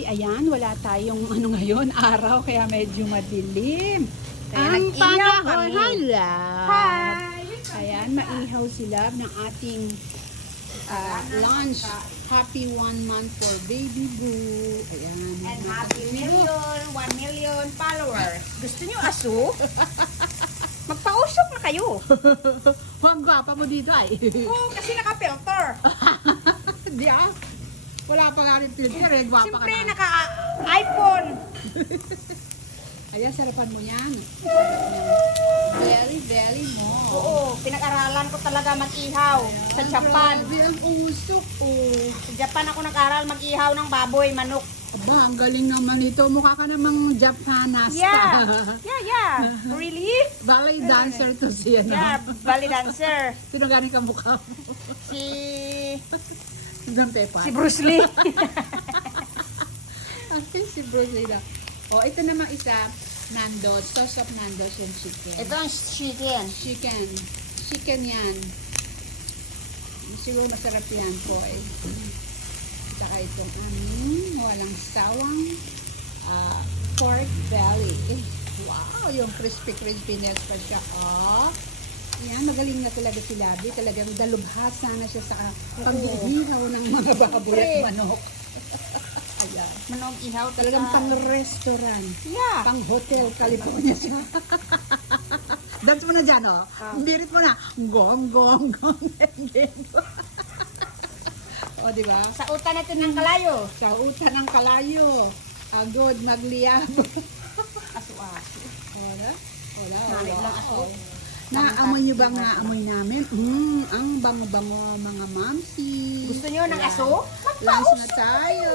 Mamsi, ayan, wala tayong ano ngayon, araw, kaya medyo madilim. Kaya Ang nag-iyaw panahon, kami. hala. Hi! Ayan, maihaw sila ng ating lunch. Happy 1 month for baby boo. Ayan. And happy million, 1 million followers. Gusto nyo aso? Magpausok na kayo. Huwag gwapa mo dito ay. Oo, kasi naka-filter. Di ah. Wala pa nga rin filter, eh. Gwapa ka Siyempre, na. naka-iPhone. Ayan, sarapan mo yan. Very mo. Oo, pinag-aralan ko talaga mag-ihaw sa Japan. Grabe, ang usok. Oh. Sa Japan ako nag-aral mag-ihaw ng baboy, manok. Aba, ang galing naman ito. Mukha ka namang Japanasta. Yeah. Really? Ballet dancer to siya, no? Yeah, ballet dancer. Sino galing ka mukha mo? Si Don Pepa. si Bruce Lee. Ay, si Bruce Lee lang. O, ito naman isa, Nando's. Sauce of Nando's yung chicken. Ito ang chicken. Chicken yan. Siguro masarap yan po eh. Saka itong aming walang sawang pork belly. Wow, yung crispy-crispiness pa siya. Oh. Yan, magaling na talaga si Labi. Talagang dalubhasa na siya sa pag-ihaw ng mga baboy at manok. Ayan. Manok ihaw. Talagang pang-restaurant. Yeah. Pang-hotel, California siya. Dance mo na dyan, oh. Birit mo na. Gong, gong, gong. O, di ba? Sa utan natin ng kalayo. Sa utan ng kalayo. Agod, magliyab. Aso-aso. Ola? Narik lang aso. Naamoy niyo ba nga amoy namin? Ang bango-bango mga mamsi. Gusto nyo ng aso? Lunch na tayo.